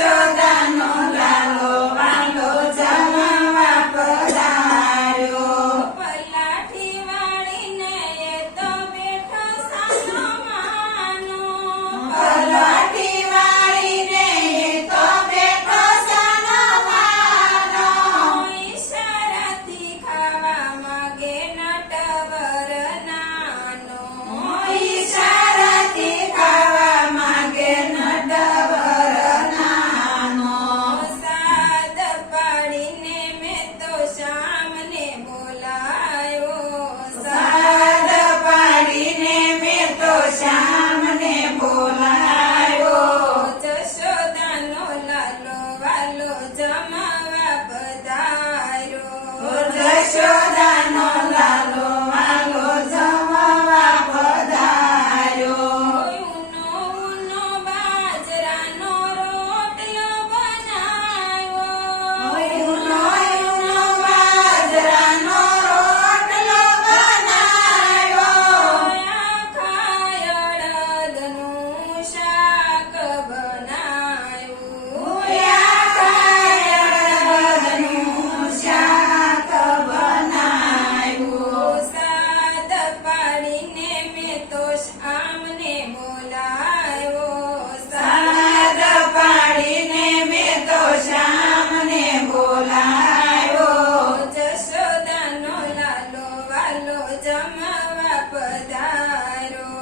જશોદાનો લાલો વાલો જમવા પધાર્યો. પલાઠી વાળીને એ તો બેઠો સાનો માનો. પલાઠી વાળીને એ તો બેઠો સાનો માનો. ઈશારાથી ખાવા માંગે નટવર નાનો. ઈશારાથી ખાવા માંગે નટવર નાનો. સાદ પાડીને મેં તો શ્યામને બોલાયો. સાદ પાડીને મેં તો શ્યામને બોલાયો. જશોદાનો લાલો વાલો જમવા પધાર્યો. જશોદાનો લાલો વાલો જમવા પધાર્યો. ઊનો ઊનો બાજરાનો રોટલો બનાવ્યો. ઊનો ઊનો બાજરાનો રોટલો બનાવ્યો. આખા અડદનું શાક બનાવ્યું. અડદનું શાક બનાવ્યું. સાદ પાડીને મેં તો શ્યામને બોલાયો. સાદ પાડીને મેં તો શ્યામને બોલાવ્યો. જશોદાનો લાલો વાલો જમવા પધાર્યો.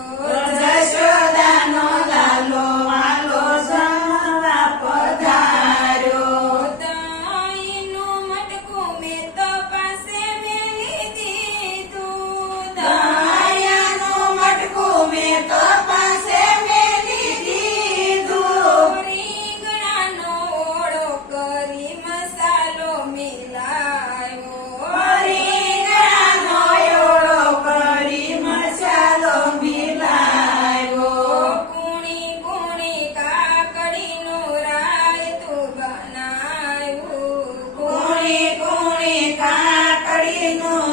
જશોદાનો લાલો વાલો જમવા પધાર્યો. દહીંનું મટકું મેં તો પાસે મેલી દીધું. દયાનું મટકું મેં તો પાસે મેલી દીધું. રીંગણાનો ઓળો કરી મસાલો મિલાવ્યો. રીંગણાનો ઓળો કરી મસાલો મિલાવ્યો. કુણી કુણી કાકડીનું રાયતું બનાવ્યું. કુણી કુણી કાકડીનું